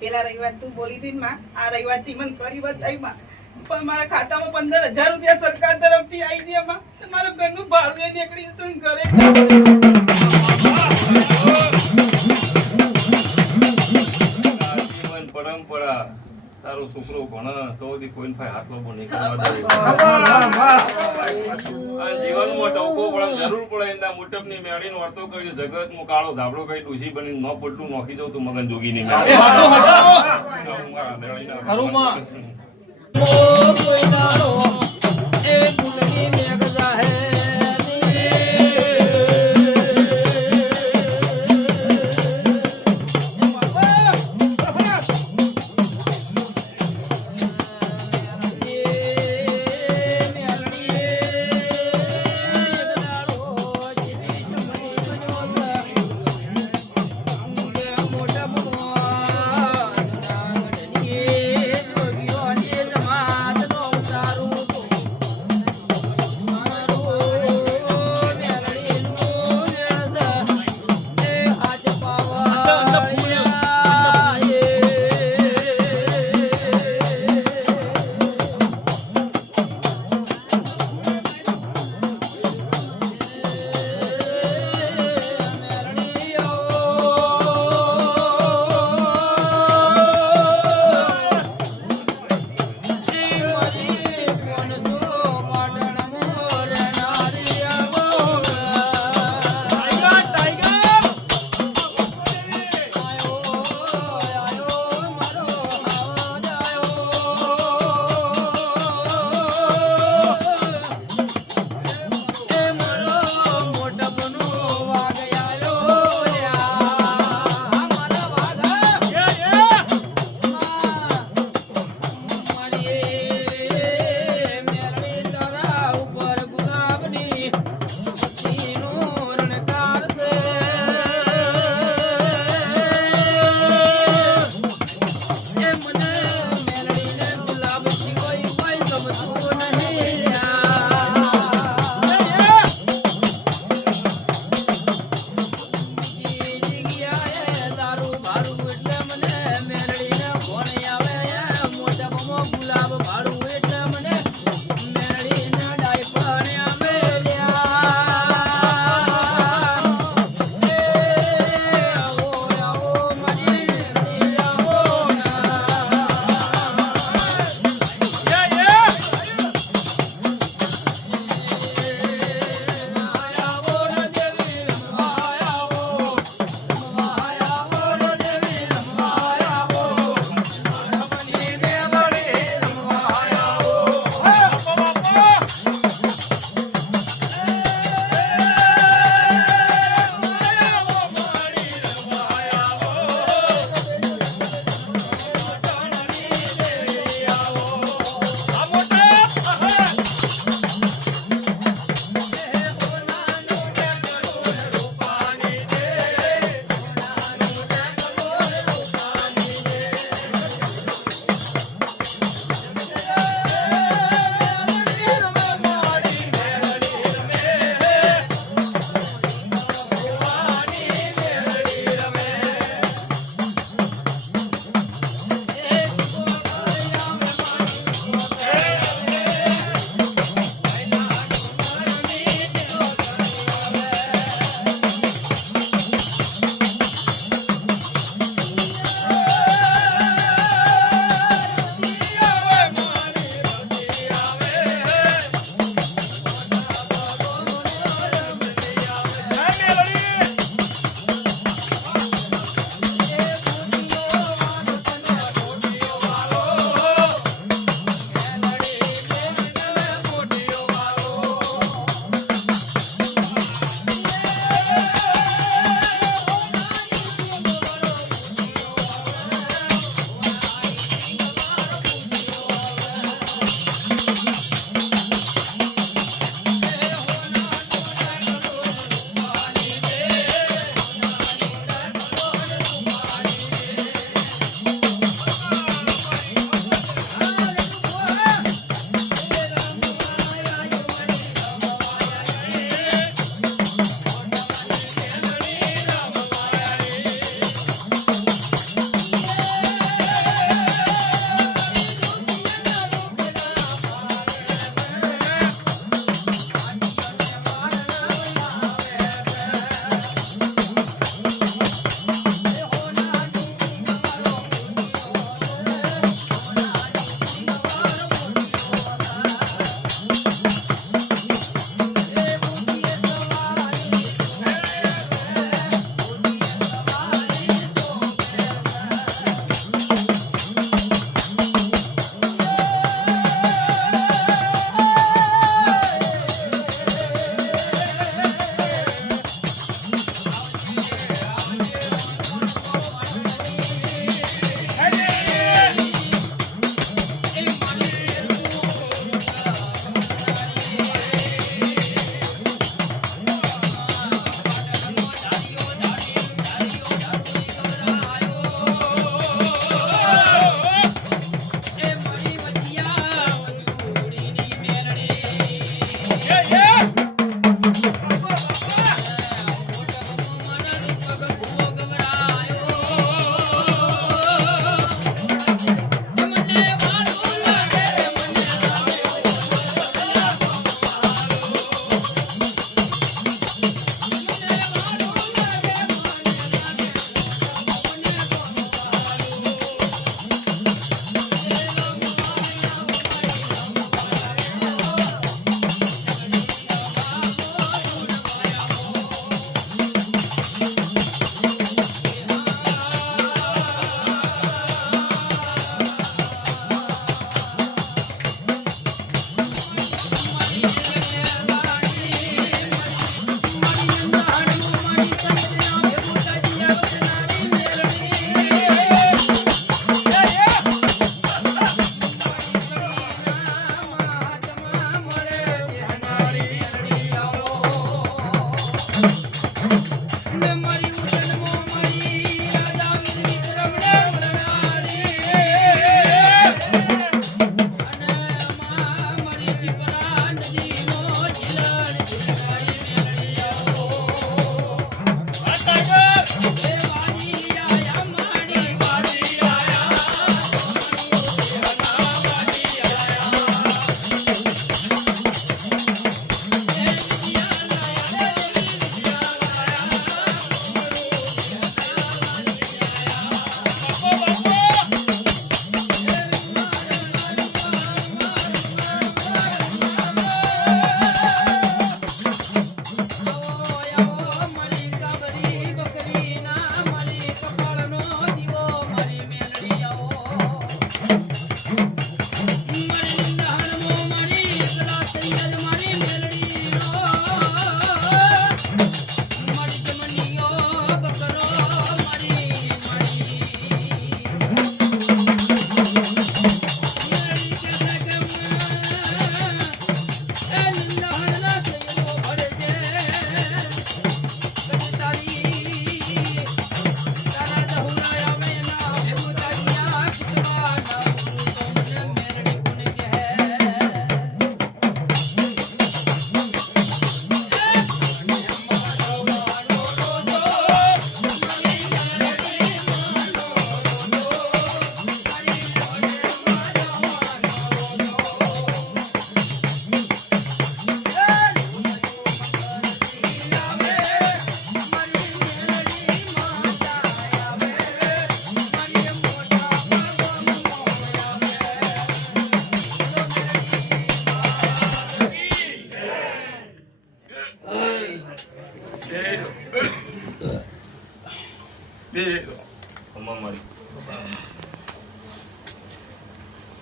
પેલા રવિવાર તું બોલી હતી માં, આ રવિવાર થી મને કરી બતાવી માં, પણ મારા ખાતામાં 15,000 રૂપિયા સરકાર તરફથી આવી ગયા માં. મારું ઘરનું ભાડું નીકળી જતું ઘરે. પરંપરા તારો છોકરો ભણે તો કોઈ હાથ લોબો નહીં કરવા જીવનમાં ટોકો પણ જરૂર પડે એના મોટપની મેળીનો વર્તો કર્યો જગતમાં કાળો ધાબળો કઈ ડૂસી બની ન પડતું નોખી દઉં તું મગન જોગીની મેળી.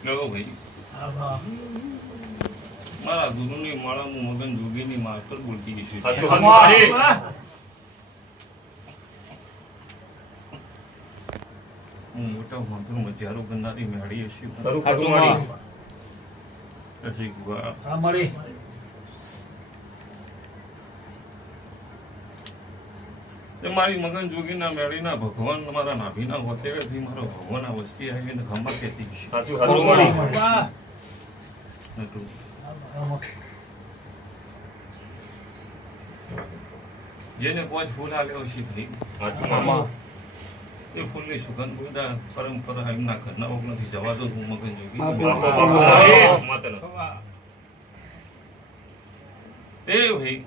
કેવો ભાઈ મારા ગુરુની માળામાં મગન જોગીની માસ્ટર બોલતી હશે. સાચું સાચું મારી હું મોટા વાંધો હજારો ગંદારી મેળી હશે. ખરું ખરું મારી પછી ગુવા હા મળી તે મારી મગન જોગીના મેળીના ભગવાન મારા નાભીના વતેથી મારો ભગવાન આ વસ્તી આવીને ખંભા કહેતી હશે. સાચું સાચું મારી નટુ. જેને પોચ ફૂલ આલ્યો છે ભાઈ સાચું મામા એ ફૂલની સુગંધ બધા પરંપરા એમના ઘરના ઓગણથી જવા દો હું મગન જોગી બાપો બાપો મારી માતન એ ભાઈ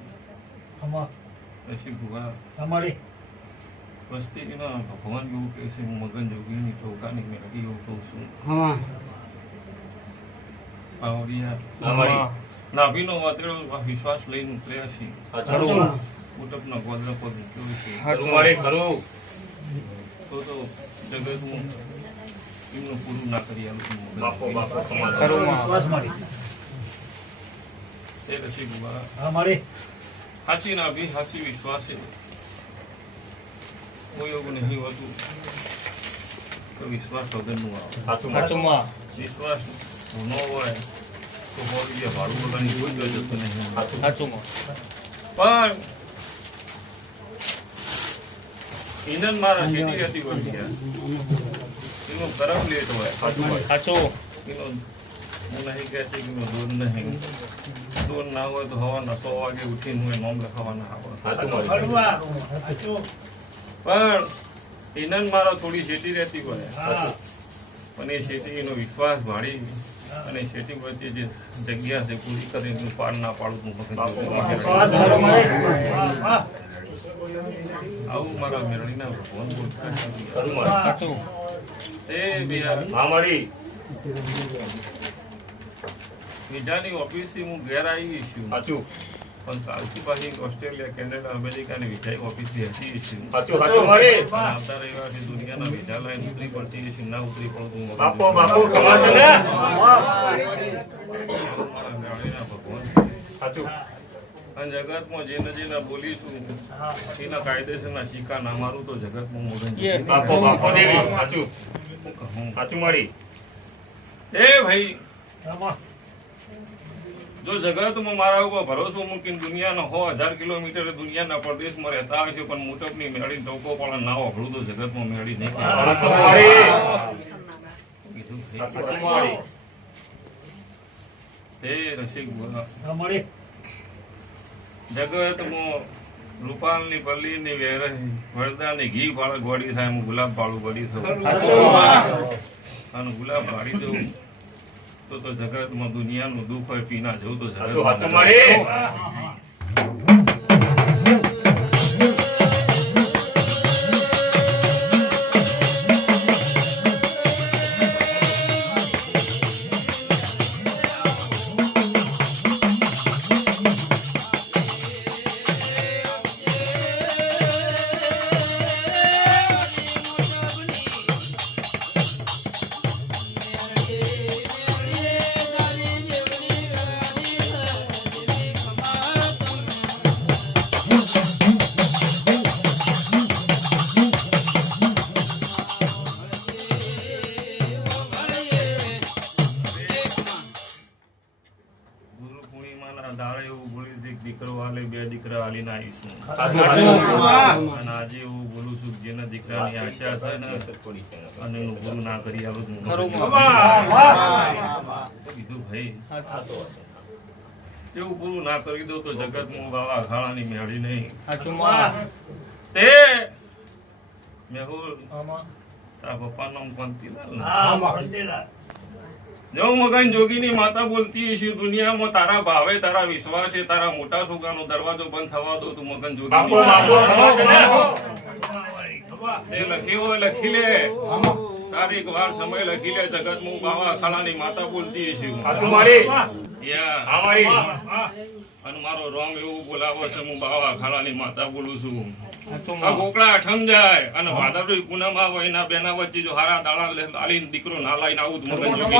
આમાં પછી ભુવા અમારી વસ્તીના ભગવાન એવું કહે છે હું મગન જોગીની ટોકાની મેળવી એવું કહું છું. પાવડિયા મારી નાભીનો વાદળો વિશ્વાસ લઈને ઉતર્યા છે. સાચું ઉટપના ગોદરા પર મૂક્યો છે. ખરું મારી ખરું તો જગતનું એમનું પૂરું ના કરી આલું બાપો બાપો વિશ્વાસ મારી એ રસી ભુવા હા મારી સાચી નાભી સાચી વિશ્વાસ છે. કોઈ એવું નહીં હોતું તો વિશ્વાસ વગરનું આવે. સાચું સાચું વિશ્વાસ ન હોય તો હોળી જે ભાડું બોલવાની કોઈ જ જતું નહીં. સાચું પણ ઇંધન મારા શેઠી હતી હોય ત્યાં એનું કરમ લેટ હોય સાચું એનો હું નહીં કહેતી કે દૂર નહીં દૂર ના હોય તો હવાના 100 વાગે ઉઠીને હું નોમ લખાવાના આવે. સાચું મારી પણ ઇંધન મારા થોડી શેઠી રહેતી હોય પણ એ શેઠીનો વિશ્વાસ ભાળી અને શેઠી વચ્ચે જે જગ્યા છે પૂરી કરીને પાર ના પાડું હું પસંદ કરું. આવું મારા મેરણીના ભગવાન બોલતા નથી. ખરું મારી સાચું એ બિહાર હા મારી બીજાની ઓફિસથી હું ઘેર આવી છું સાચું પણ કાલથી પાછી ઓસ્ટ્રેલિયા કેનેડા અમેરિકાની વિઝા ઓફિસથી હતી છું. સાચું સાચું મારી પણ આવતા રવિવારથી દુનિયાના વિઝા લાઈન ઉતરી પડતી છે ના ઉતરી પડતું બાપો બાપો ખબર છે ને મારા મેરણીના ભગવાન છે. સાચું અને જગતમાં જેને બોલીશું એના કાયદેસરના સિક્કા ના મારું તો જગતમાં મોગન બાપો બાપો દેવી સાચું સાચું મારી એ ભાઈ જો જગતમાં મારા ઉપર ભરોસો મૂકીને દુનિયાનો 1000 કિલોમીટર દુનિયાના પ્રદેશમાં રહેતા હશે પણ મોટપની મેળી ટોકો પણ ના વાપરું તો જગતમાં મેળી નહીં સાચું મારી કીધું સાચું મારી એ રસિક બોલા અમારી જગતમાં રૂપાલની પલ્લીની વેરહી વરદાની ઘી પાળક વાળી થાય હું ગુલાબ પાળું પડી થઉં અને ગુલાબ પાડી દઉં તો જગતમાં દુનિયાનું દુઃખ હોય પીના જવું તો સાચું જગત સાચું મારી ગુરુ પૂર્ણિમાના દાડે એવું બોલી દીકરો વાલે 2 દીકરા આલીને આવીશું સાચું સાચું અને આજે એવું બોલું છું કે જેના દીકરાની આશા છે ને અને એનું પૂરું ના કરી આલું તો હું કીધું ભાઈ એવું પૂરું ના કરી દઉં તો જગતમાં બાવા અખાડાની મેળી નહીં તે મેહુલ તારા પપ્પાનું નામ કાંતિલાલ જો મગન જોગીની માતા બોલતી હશે દુનિયામાં તારા ભાવે તારા વિશ્વાસે તારા મોટા સુગાનો દરવાજો બંધ થવા દો તું મગન બાપો જોગી બાપો ખબર છે ને એ લખ્યું હોય લખી લે તારીખ વાર સમય લખી લે જગતમાં બાવા અખાડાની માતા બોલતી હશે સાચું મારી યા હા મારી અને મારો રોંગ એવું બોલાવો છે હું બાવા અખાડાની માતા બોલું છું સાચું આ ગોકળા અઠમ જાય અને ભાદરવી પૂનમ આવે એના બેના વચ્ચે જો હારા દાડા આલીને દીકરો ના લાઈને આવું તો મગન જોગી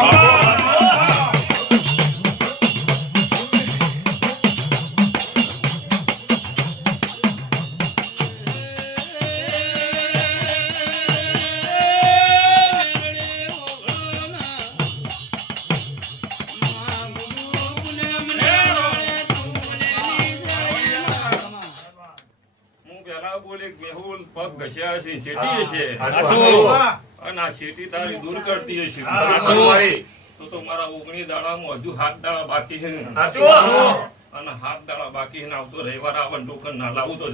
મેહુલ પગ ઘસ્યા છે શેઠી હશે અને આ શેઠી તારી દૂર કરતી હશે તો મારા 19 દાડામાં હજુ 7 દાડા બાકી છે અને 7 દાડા બાકી છે આવતો રવિવાર આવન ટોકન ના લાવું તો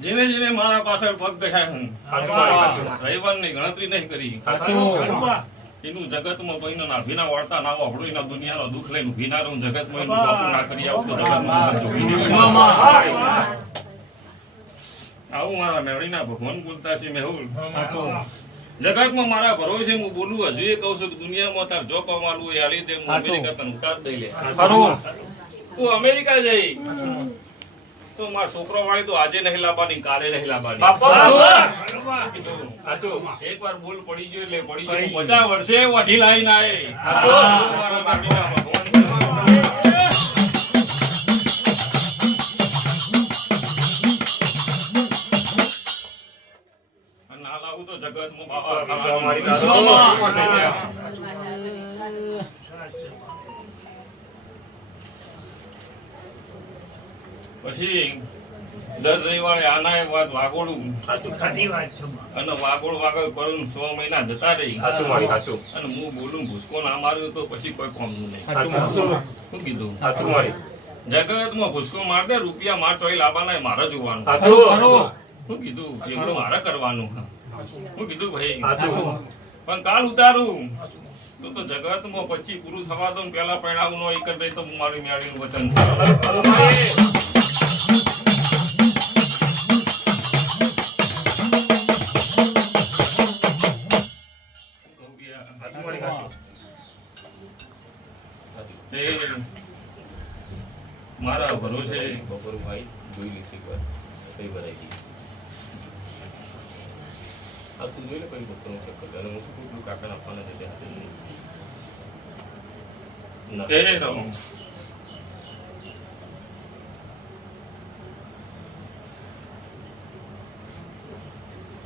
જેને જેને મારા પાછળ પગ દેખાય હું રવિવારની ગણતરી નહીં કરી એનું જગતમાં પૈનો ના ભીના વાળતા ના વાપડું એના દુનિયાનો દુઃખ લઈને ભીનારું જગતમાં એનું બાપુ ના કરી આવતો આવું મારા મેળીના ભગવાન બોલતા છે મેહુલ જગતમાં મારા ભરોસે હું બોલું હજુ એ કહું છું કે દુનિયામાં તાર જો કમાલું એ હાલી દે હું અમેરિકા તને ઉતાર દઈ લે તું અમેરિકા જઈ તો મારા છોકરો વાળી તો આજે નહીં લાવવાની કાલે નહીં લાવવાની એક વાર બોલ પડી ગયો એટલે પડી ગયો 50 વર્ષે વઠી લાઈન આય મારા બાપીના ભગવાન ના લાવું તો જગતમાં બાપા પછી દર રવિવારે આના વાત વાગોડું અને વાગોળ વાગોળ કરું 6 મહિના જતા રહી અને હું બોલું ભૂસકો ના માર્યો તો પછી કોઈ કોમનું નહીં શું કીધું જગતમાં ભૂસકો માર દે રૂપિયા માર ચોઈ લાવવાના મારે જોવાનું શું કીધું એવડું મારે કરવાનું શું કીધું ભાઈ પણ કાલ ઉતારું તો જગતમાં પછી પૂરું થવા દો પેલા પહેણાવું નો એક તો મારી મેળવીનું વચન છે મારા ભરોસે બપોરભાઈ જોઈ લીધી એકવાર કઈ ભરાઈ આ તું જોઈ લે કઈ બપોરનું ચેક કરી અને હું શું કહું કાકાને આપવાના છે તે હાથે એ રહો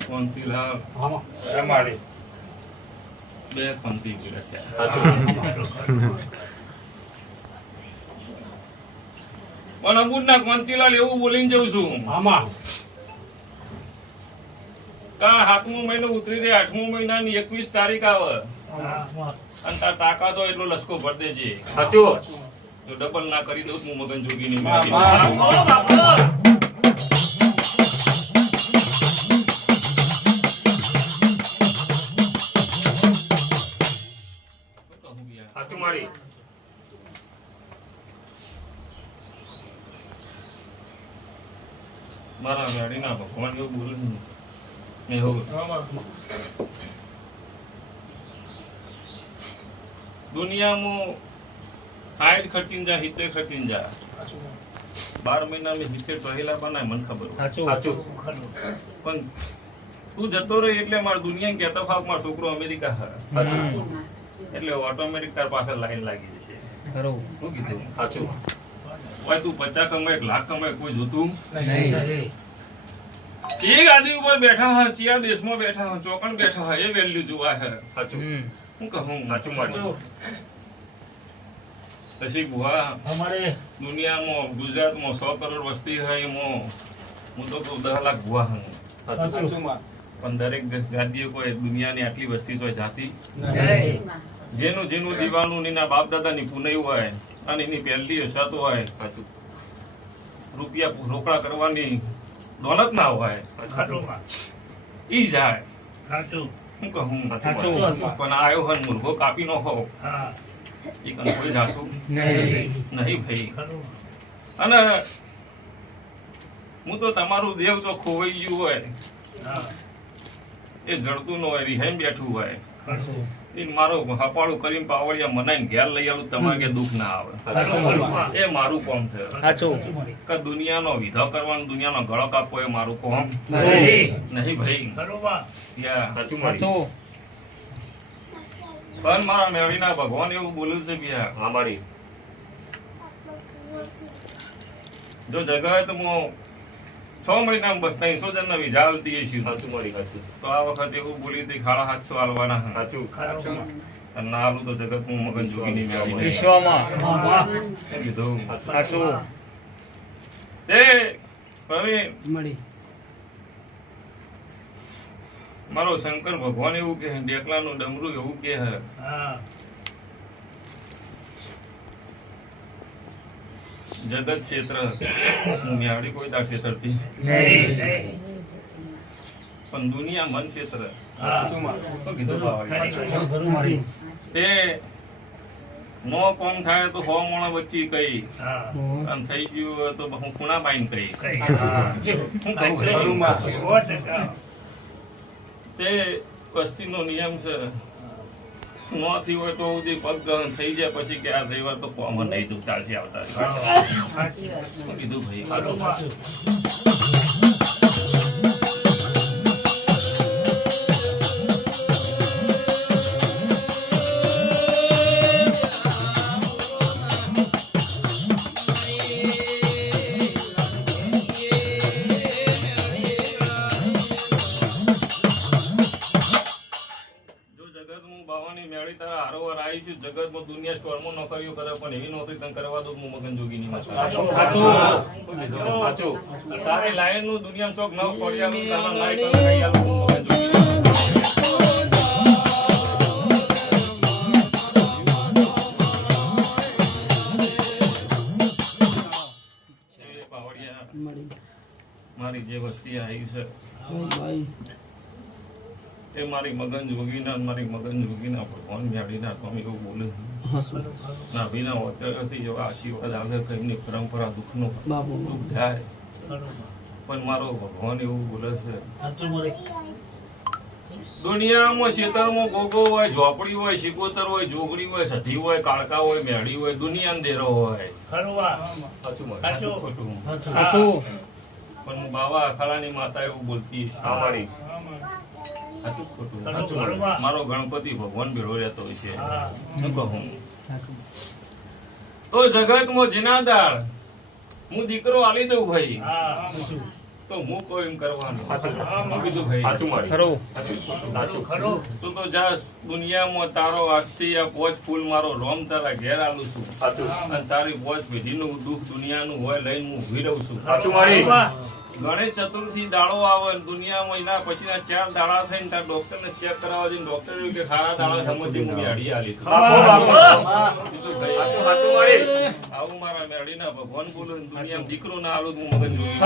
કોણથી લાવ બે કોણથી પણ અબુદના કોંતીલાલ એવું બોલીને જઉં છું કા 7મો મહિનો ઉતરી દે 8મો મહિનાની 21 તારીખ આવે અને તાર તાકાત હોય એટલો લસકો ભર દેજે સાચું તો ડબલ ના કરી દઉં હું મગન જોગીની સાચું મારી મારા ગાડીના ભગવાન એવું બોલું મેં હોવું દુનિયામાં 60 ખર્ચીને જા 70 ખર્ચીને જા 12 મહિના મેં 70 પહેલા બનાય મને ખબર સાચું પણ તું જતો રહે એટલે મારા દુનિયા કહેતા ફાક મારો છોકરો અમેરિકા હા એટલે ઓટોમેટિક તાર પાસે લાઈન લાગી જશે શું કીધું સાચું ભાઈ તું 50 કમાય 1 લાખ કમાય કોઈ જોતું નહીં ચી ગાદી ઉપર બેઠા હા ચિયા દેશમાં બેઠા હા ચોકણ બેઠા હા એ વેલ્યુ જોવા હે સાચું હું કહું સાચું મારી પછી ગુહા અમારે દુનિયામાં ગુજરાતમાં 100 કરોડ વસ્તી હોય એમાં હું તો કહું 10 લાખ ગુહા હું પણ દરેક ગાદીઓ કોઈ દુનિયાની આટલી વસ્તી હોય જાતી જેનું જેનું દીવાનું એના બાપ દાદાની પુનઈ હોય અને એની પહેલી અસત હોય સાચું રૂપિયા રોકડા કરવાની દોલત ના હોય ઈ જાય હું કહું પણ આયો હન મુર્ગો કાપી નો હો એ કન કોઈ જાતું નહીં ભાઈ અને હું તો તમારું દેવ તો ખોવાઈ ગયું હોય હા એ જડતું ન હોય રિહાઈ બેઠું હોય એ મારો હપાળું કરીને પાવડિયા મનાઈને ઘેર લઈ આવું તમારે કે દુઃખ ના આવે એ મારું કોમ છે કે દુનિયાનો વિધો કરવાનો દુનિયાનો ગળો કાપવો એ મારું કોમ નહીં ભાઈ યા. સાચું મારી પણ મારા મેળીના ભગવાન એવું બોલ્યું છે યા હા મારી જો જગતમાં 6 મહિનામાં બસ 300 જણના વિઝા આલતી હશે સાચું મારી સાચું તો આ વખતે એવું બોલી હતી 750 આલવાના હે. સાચું અને ના આલું તો જગતનું મગન જોગીની મેળી નહીં. એમ કીધું. એ પ્રવીણ મારો શંકર ભગવાન એવું કે ડેકલાનું ડમરું એવું કે હે હા જગત ક્ષેત્ર હું મેળી કોઈ દાળ ક્ષેત્રથી પણ દુનિયા મન ક્ષેત્ર તો કીધું બાવળી. તે નો કોમ થાય તો 100 મોણા વચ્ચે કઈ અને થઈ ગયું હોય તો હું ખૂણા પાઈને કઈ હું કહું તે વસ્તીનો નિયમ છે ન થી હોય તો સુધી પગ ગહન થઈ જાય પછી કે આ રવિવાર તો કોમન નહીં તું ચાલશે આવતા શું કીધું ભાઈ જગતમાં દુનિયા સ્ટોરમાં નોકરીઓ કરે પણ એવી નોકરી તને કરવા દો હું મગન જોગી ની તારી લાઈન નું દુનિયા ચોક ન પડી આવું તારા લાઈટ લગાઈ આવું હું મગન જોગી મારી જે વસ્તી આવી છે એ મારી મગન જોગીના ભગવાન મેળીના સ્વામી એવું બોલે ના વિના અત્યારથી એવા આશીર્વાદ આવે કઈની પરંપરા દુઃખનો દુઃખ થાય પણ મારો ભગવાન એવું બોલે છે દુનિયામાં ખેતરમાં ગોગો હોય ઝોપડી હોય શિકોતર હોય જોગડી હોય સધી હોય કાળકા હોય મેળી હોય દુનિયા અંધેરો હોય ખોટું પણ બાવા અખાડાની માતા એવું બોલતી મારી મારો ગણપતિ ભગવાન ભેળો રહેતો હોય છે શું કહું તો જગતમાં જીનાદાર હું દીકરો આલી દઉં ભાઈ તો હું કોઈ એમ કરવાનું કીધું ભાઈ તું તો જા દુનિયામાં તારો આજથી આ પોચ ફૂલ મારો રોમ તારા ઘેર આલું છું અને તારી પોચ પેઢીનું દુઃખ દુનિયાનું હોય લઈને હું ઉભી રહું છું ગણેશ ચતુર્થી દાડો આવે દુનિયામાં એના પછીના 4 દાડા થઈને તાર ડોક્ટર ને ચેક કરાવવા જઈને ડોક્ટર એવું કે ખારા દાડા સમજી હું મેળી આલી આવું મારા મેળીના ભગવાન બોલો દુનિયામાં દીકરો ના આલું હું મગન જોઈ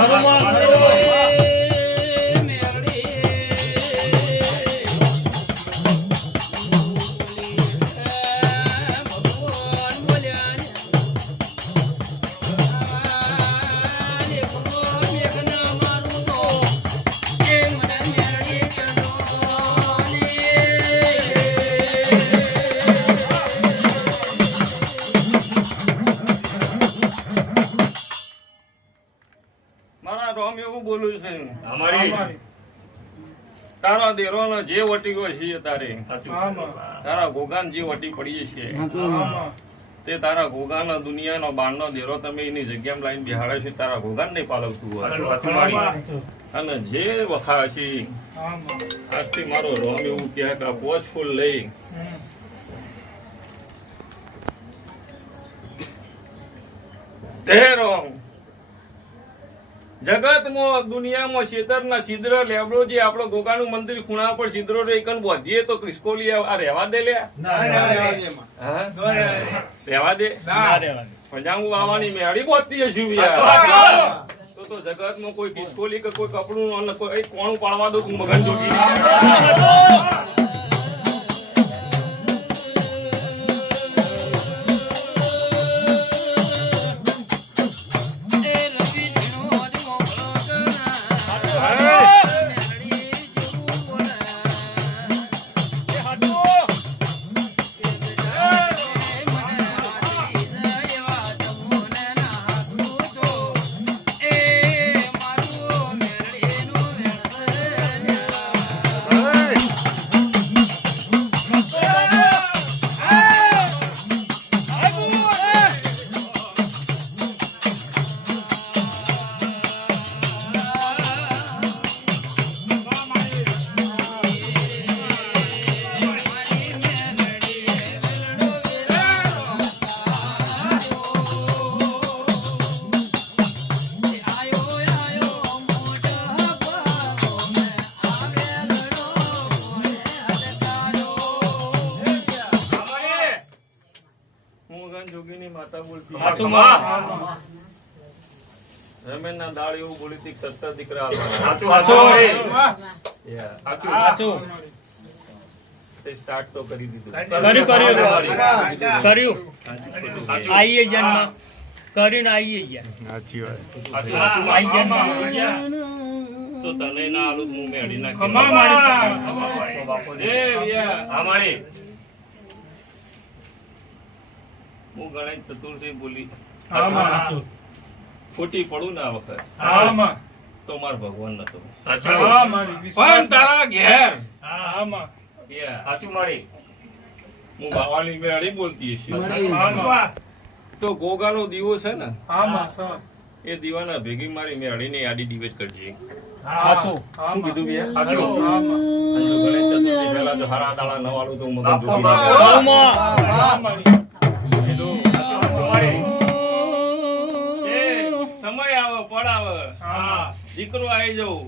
બોલું છે તારા દેરોનો જે વટી હોય છે તારે તારા ગોગાન જે વટી પડી છે તે તારા ગોગાનો દુનિયાનો બારનો દેરો તમે એની જગ્યામાં લાઈન બેહાડે છે તારા ગોગાન નહીં પાલવતું હોય અને જે વખા છે આજથી મારો રોમ એવું કહે કે પોચ ફૂલ લઈ તે રોમ જગતમાં દુનિયામાં છેતરના છિદ્ર લેબડો જે આપણો ગોગાનું મંદિર ખૂણા પર છિદ્રો રેકન બોધીએ તો કિસકોલી આ રહેવા દે લે રહેવા દે પંજાબુ બાવાની મેળી બોધતી હશે તો જગતમાં કોઈ કિસકોલી કે કોઈ કપડું કોઈ કોણું પાડવા દો મગન જોગી માતા બોલતી સાચું માં રમેશના દાળ એવું બોલી હતી કે 17 દીકરા આવવાના. સાચું સાચું Yeah. સાચું સાચું તે સ્ટાર્ટ તો કરી દીધું. કર્યું સાચું આઈએ જન્મ કરીને આઈએ ગયા સાચું સાચું આઈ જન્મ તો તને ના આલું તો હું મેળી નાખી. ખમા મારી એ યા. હા મારી હું ગણેશ ચતુર્થી બોલી આમાં ખોટી પડું ને આ વખત આમાં તો મારો ભગવાન નતો. સાચું મારી પણ તારા ઘેર આમાં યા. સાચું મારી હું બાવાની મેળી બોલતી હશે. આમાં તો ગોગાનો દીવો છે ને આમાં સર એ દીવાના ભેગી મારી મેળીને યાદી ડિવેટ કરજે. સાચું શું કીધું બે? સાચું અને જો ગણેશ ચતુર્થી પહેલા જો હારા દાડા ન વાળું તો હું મગજ જોગી કીધું. એ સમય આવે પડ આવે દીકરો આવી જવું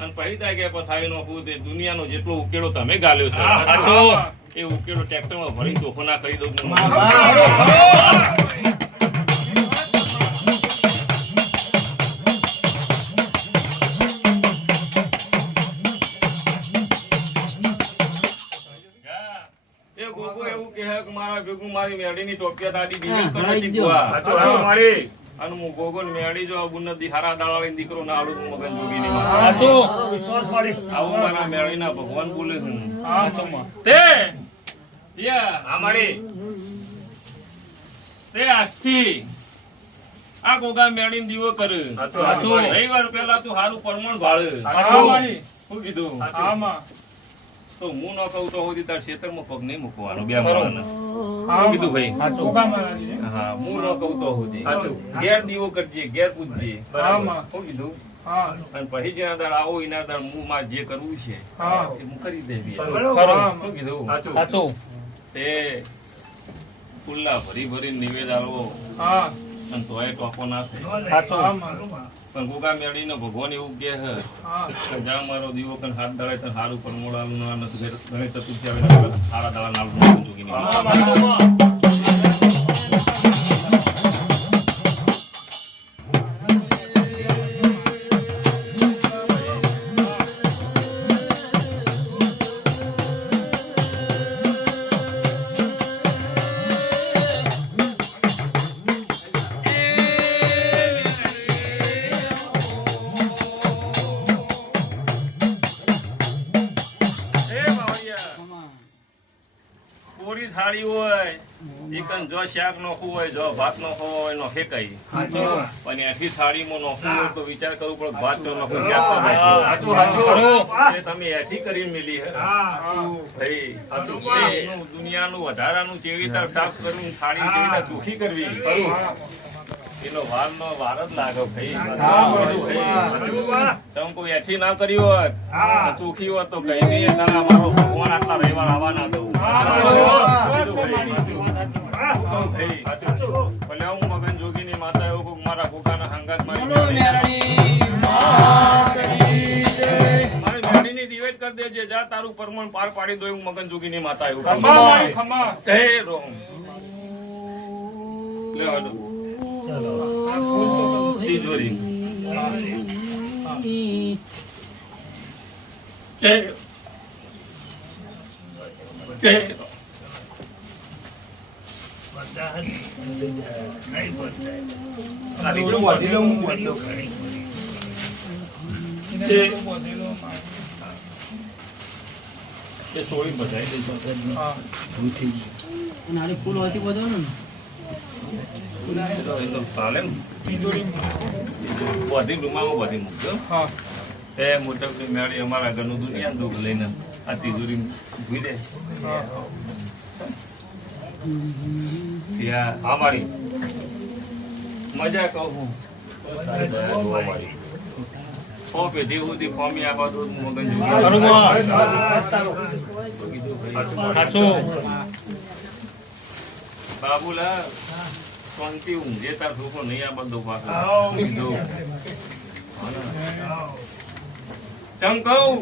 અને પછી થાય કે પથારી નો તે દુનિયાનો જેટલો ઉકેલો તમે ગાલ્યો છે સાચું એ ઉકેલો ટ્રેક્ટરમાં ભરી ચોખ્ખો ના કરી દઉં. એ ગોગો એવું કહે કે મારા ભેગું મારી મેળીની ટોપિયા દાડી ડિવેટ કરે છે બુઆ. સાચું મારી અને હું ગોગો ને મેળી જો ગુનદી હારા દાડા લઈને દીકરો ના આલું મગન જોગી ની સાચું વિશ્વાસ મારી આવું મારા મેળીના ભગવાન બોલે છે. સાચું તે યા હા મારી તે આજથી આ ગોગા મેળીને દીવો કરે. સાચું સાચું. રવિવાર પહેલા તું હારું પરમણ ભાળે. સાચું મારી શું કીધું? આમાં તો હું ન કહું તો સુધી તાર ખેતરમાં પગ નહીં મૂકવાનો બે માણસને. શું કીધું ભાઈ? સાચું હા હું ન કહું તો સુધી સાચું. ઘેર દીવો કરજે, ઘેર પૂજજે. આમાં શું કીધું? હા અને પછી જેના દાડ આવો એના દાડ હું માં જે કરવું છે હા એ હું કરી દેવી. ખરો શું કીધું? સાચું સાચું તે ફુલ્લા ભરી ભરી નિવેદ આલવો હા અને તોય ટોપો ના થાય. સાચું આમાં પણ ગોગા મેળીને ભગવાન એવું કહે છે હા કે જા મારો દીવો કન હાથ દાડે તને હારું પરમોડાલું ના નથી ગણેશ ચતુર્થી આવે ને હારા દાડા નાલું જોગીની વાત. પૂરી થાળી હોય એકન જો શાક નોખવું હોય જો ભાત નોખવો હોય નોખે કઈ પણ એઠી થાળીમાં નોખવું હોય તો વિચાર કરવું પડે ભાત તો નોખવું શાક તો સાચું સાચું નોખવું. એ તમે એઠી કરીને મિલી હે ભાઈ એ દુનિયાનું વધારાનું ચેવી તાર સાફ કરવું થાળી ચેવી તાર ચોખ્ખી કરવી એનો વાર જ લાગે ભાઈ. તમે કોઈ એઠી ના કરી હોત ચોખ્ખી હોત તો કઈ નહીં તારા મારો ભગવાન આટલા રવિવાર આવવાના દઉં. ભલે હું મગન જોગીની માતા એવું કહું મારા ગોગાના હંગાત મારી મેળીની દિવેટ કરી દેજે જા તારું પરમણ પાર પાડી દો હું મગન જોગીની માતા એવું કહું. હે રોમ. લે હાલો. તિજોરી જય જય એ સોળી બજાઈ દઈશું. ફૂલ હોતી બધો ને એકદમ ચાલે ને બધી રૂમામાં બધી મૂકજો. તે મોટપની મેળી અમારા ઘરનું દુનિયા દુઃખ લઈને આ તિજોરી ભૂઈ દે. ત્યાં હા મારી મજા કહું સો પેઢી સુધી ફોમી આપવા દો મગન સાચું બાબુલા શાંતિ ઊંઘે તાર ધોકો નહીં આ બધો પાછો ચમ કહું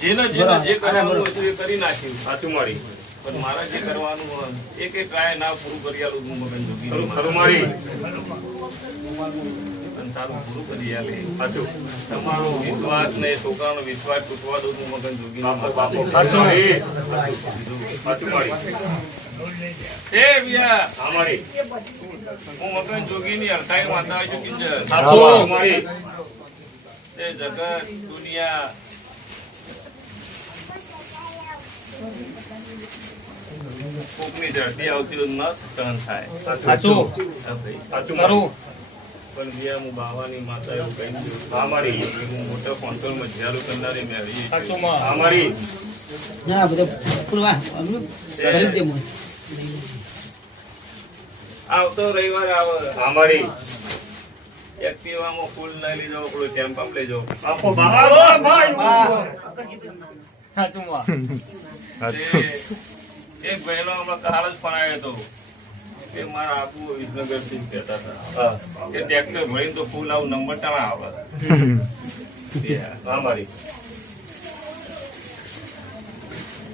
જેને જે કરવાનું હતું એ કરી નાખ્યું. સાચું મારી પણ મારે જે કરવાનું હોય એક ટ્રાય ના પૂરું કરી આલું હું મગન જોગી ખરું મારી અને તારું પૂરું કરી આલે. સાચું તમારો વિશ્વાસ ને છોકરાનો વિશ્વાસ તૂટવા દઉં હું મગન જોગી સાચું મારી એ વિયા હા મારી હું મગન જોગીની અડતાઈ માતા છું કિંજર. સાચું મારી એ જગત દુનિયા કોકની ઝડપી આવતી હોય ન સહન થાય. સાચું હા ભાઈ. સાચું ખરું પણ વિયા હું બાવાની માતા એવું કહી દઉં. હા મારી હું મોટા કોન્ટ્રોલમાં જ્યારું કરનારી મેળવી છે. સાચું માં હા મારી ના બધા પૂરવા કરી દે મને આવતો રવિવારે આવે હા મારી એક્ટિવામાં ફૂલ ના લઈ જાવ પેલો ટેમ્પમ લઈ જાવ. આપો બાબા સાચું માં એક ભાઈનો હમણાં કાલ જ ફરાયો હતો કે મારા આબુ વિસનગર થી કહેતા હતા હા કે ટ્રેક્ટર ભરીને તો ફૂલ આવું નંબર ટાણા આવે. હા મારી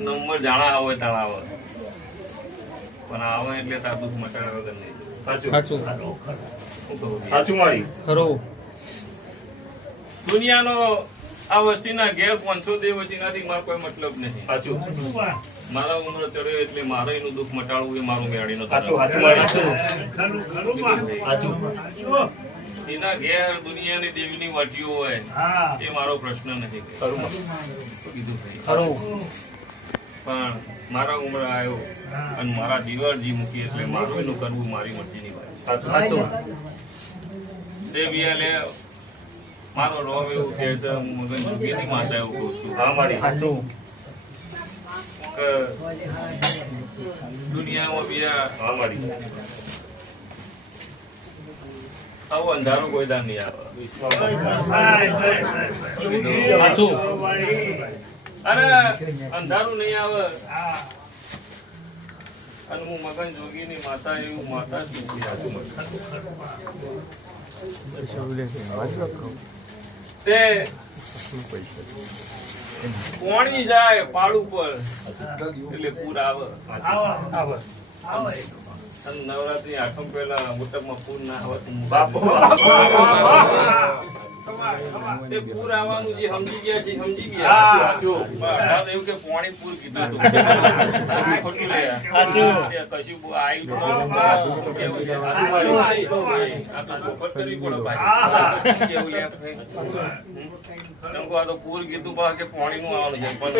નંબર જાણા આવે તાણા આવે પણ આવે એટલે તાર દુઃખ મટાડ્યા વગર નહીં. સાચું સાચું શું કહું? સાચું મારી ખરું દુનિયાનો આ વસ્તીના ઘેર 500 વસ્તીનાથી મારો કોઈ મતલબ નથી. સાચું મારા ઉંમર ચડ્યો એટલે મારે એનું દુઃખ મટાડવું એ મારું મેળીનો સાચું ધર્મ. સાચું મારી સાચું એના ઘેર દુનિયાની દેવીની વાટીઓ હોય એ મારો પ્રશ્ન નથી. ખરું મારી શું કીધું ભાઈ? ખરું પણ મારા ઉંમર આવ્યો અને મારા દિવાળજી મૂકી એટલે મારું એનું કરવું મારી મરજીની વાત છે. સાચું સાચું તે બિયાલે મારો રોમ એવું કહે છે હું મગન જોગીની માતા એવું કહું છું હા મારી સાચું કે દુનિયામાં બિયા હા મારી આવો અંધારું કોઈ દાન નહીં આવે. સાચું અરે અંધારું નહીં આવે અને હું મગન જોગીની માતા એવું માતા જ નથી. તે પોણી જાય પાડ ઉપર એટલે પૂર આવે. અને નવરાત્રી આઠમ પહેલા મોટપમાં પૂર ના આવે તો બાપો તે પૂર આવવાનું જે સમજી ગયા છે સમજી ગયા. સાચું પણ અર્થાત એવું કે પોણી પૂર કીધું હતું. ખોટું લે. સાચું. તે કશું આવ્યું તો કેવું છે? આ તો ચોખવટ કરવી પડે ભાઈ. કેવું લે ભાઈ? એમ કહો આ તો પૂર કીધું પણ કે પોણીનું આવવાનું છે પણ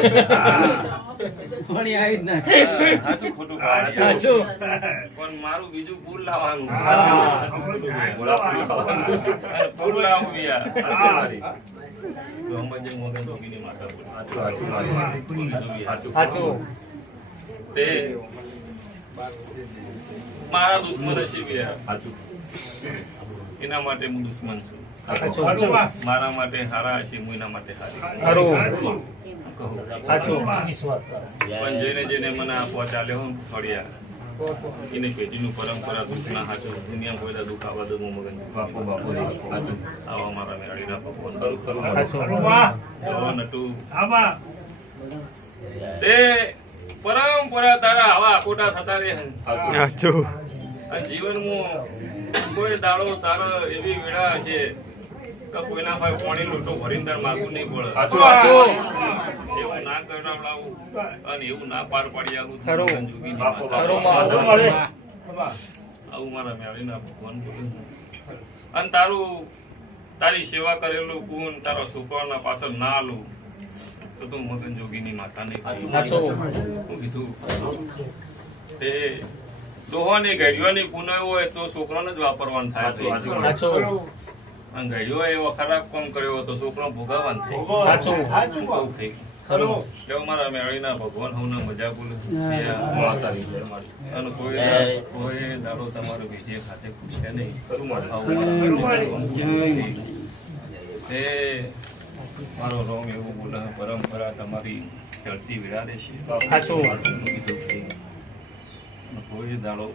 પાણી આવી જ ના સાચું ખોટું પાડી. સાચું પણ મારું બીજું પૂર લાવવાનું. સાચું અને પૂર લાવવું યાર. મારી તો અમે જે મગન જોગીની માતા બોલી. સાચું મારી સાચું સાચું તે મારા દુશ્મન હશે યાર. સાચું એના માટે હું દુશ્મન છું. સાચું મારા માટે હારા હશે હું એના માટે હારી. ખરું કહું. સાચું પણ જેને મને આ પહોંચાડ્યો હું ફળ્યા એને પેઢીનું પરંપરા દુઃખ ના હાચો દુનિયા કોઈ દુઃખ આવવા દઉં મગન. બાપો બાપો સાચું આવા મારા મેળીના ભગવાન. ખરું ખરું સાચું એવા નટુ તે પરંપરા તારા આવા આકોટા થતા રહે. સાચું અને જીવનમાં કોઈ દાડો તારો એવી વેળા હશે કે કોઈના પાસે પાણી લોટો ભરીને તાર માગવું નહીં પડે. સાચું એવું ના કરાવડાવું અને એવું ના પાર પાડી આવું ખરું. મગન જોગીની બાપો માતા. બાપો આવું મારા મેળીના ભગવાન બોલે. અને તારી સેવા કરેલું ગુણ તારા છોકરાના પાછળ ના આલું તો તું મગન જોગીની માતા નહીં. સાચું શું કીધું? તે દોહાની ઘડીઓની પુનઃ હોય તો છોકરાને જ વાપરવાનું થાય. સાચું અને ઘડીઓ એવો ખરાબ કામ કર્યો તો છોકરો ભોગવવાનું થાય. સાચું બહુ થઈ ગયું. ખરું એટલે મારા મેળીના ભગવાન હોને મજા બોલે. માતાની જય મારી અને કોઈ દાડો તમારો વિજય ખાતે પૂછે નહીં. ખરું મારી આવું મારા મેળીના એ મારો રોમ એવું બોલે પરંપરા તમારી ચડતી વિરાડે છે. સાચું કીધું છે. કોઈ દાડો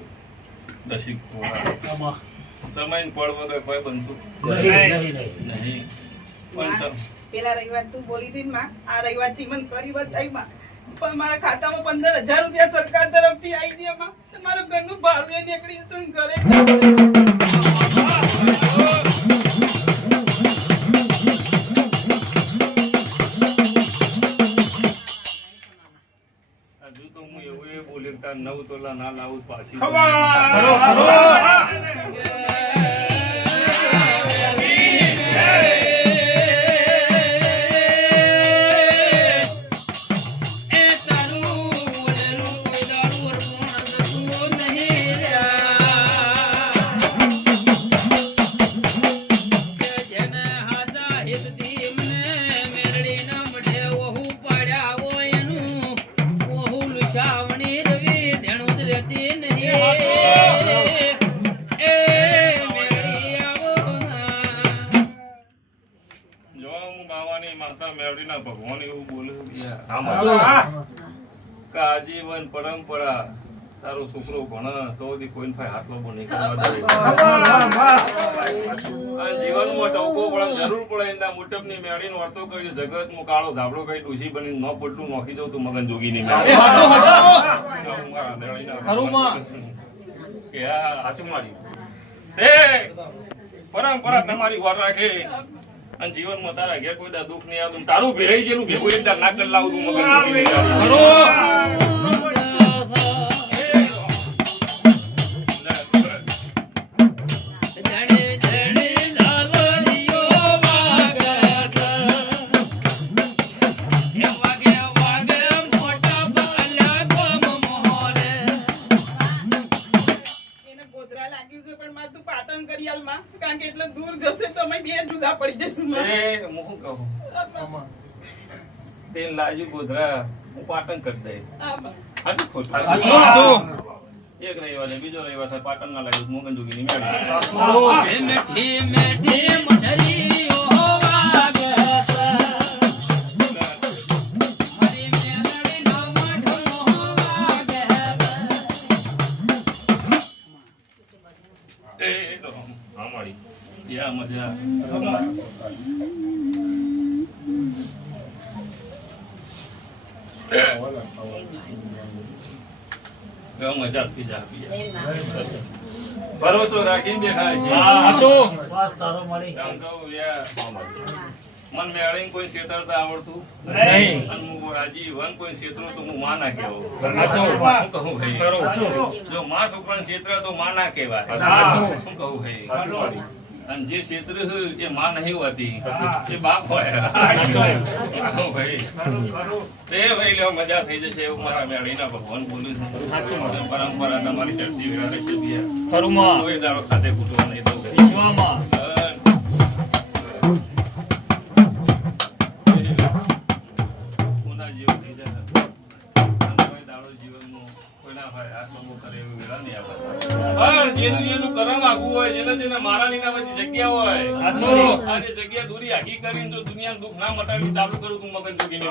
દશિક સમય પળ વગર કોઈ બનતું નહીં. પણ પેલા રવિવાર તું બોલી હતી ને માં, આ રવિવારથી મને કરી બતાવી માં. પણ મારા ખાતામાં 15,000 રૂપિયા સરકાર તરફથી આવી ગયા માં. તો મારું ઘરનું ભાડું એ નીકળી જતું ને ઘરે હજુ તો હું એવું એ બોલ્યો કે તાર 9 તોલા ના લાવું પાછી માતા મેળવીના ભગવાન એવું બોલે કે આજીવન પરંપરા તારો છોકરો ભણે તો કોઈ હાથ લોબો નહીં કરવા જીવનમાં ટોકો પડે જરૂર પડે એના મોટપની મેળીને વર્તો કરી જગતમાં કાળો ધાબળો કઈ ડોસી બની ન પડતું નોખી દઉં તું મગન જોગી ની પરંપરા તમારી વાર રાખે અને જીવનમાં તારા ઘેર કોઈ દા દુઃખ નહીં આવતું તારું ભેળાઈ ગયેલું ભેગું એકદમ ના કરી લાવું તું મગન કારણ કે એટલે દૂર જશે તો અમે બે જુદા પડી જઈશું માં. હું કહું તે લાજુ ગોધરા હું પાટણ કરી દે હાજુ ખોટું એક રવિવાર ને બીજો રવિવાર થાય પાટણ ના લાગ્યું મોગન જોગી ની મજા ભરોસો રાખીને બેઠા મન મેળીને કોઈ છેતરતા આવડતું નહીં. રાજીવન કોઈ છેતરું તો હું માં ના કેવો કહું ભાઈ જો માં છોકરાને છેતરે તો માં ના કહેવાય હું કહું ભાઈ અને જે ક્ષેત્ર એ માં નહીં હોતી એ બાપ હોય ભાઈ તે ભાઈ લેવા મજા થઈ જશે એવું મારા મેળીના ભગવાન બોલ્યું છે પરંપરા તમારી ચડતી વિરાડે છે કોઈ દાડો ખાતે કૂટવા નહીં દઉં કોના જેવું થઈ જાય કોઈ દાડો જીવનમાં કોઈના ભાઈ આત્મા કરે એવું વિરા નહીં આપે જેનું કરમ આખું હોય જેને મારા નીના બધી જગ્યા હોય આજે જગ્યા દૂરી આખી કરીને જો દુનિયાનું દુઃખ ના મટાડી ચાલુ કરું તું મગન જોગીને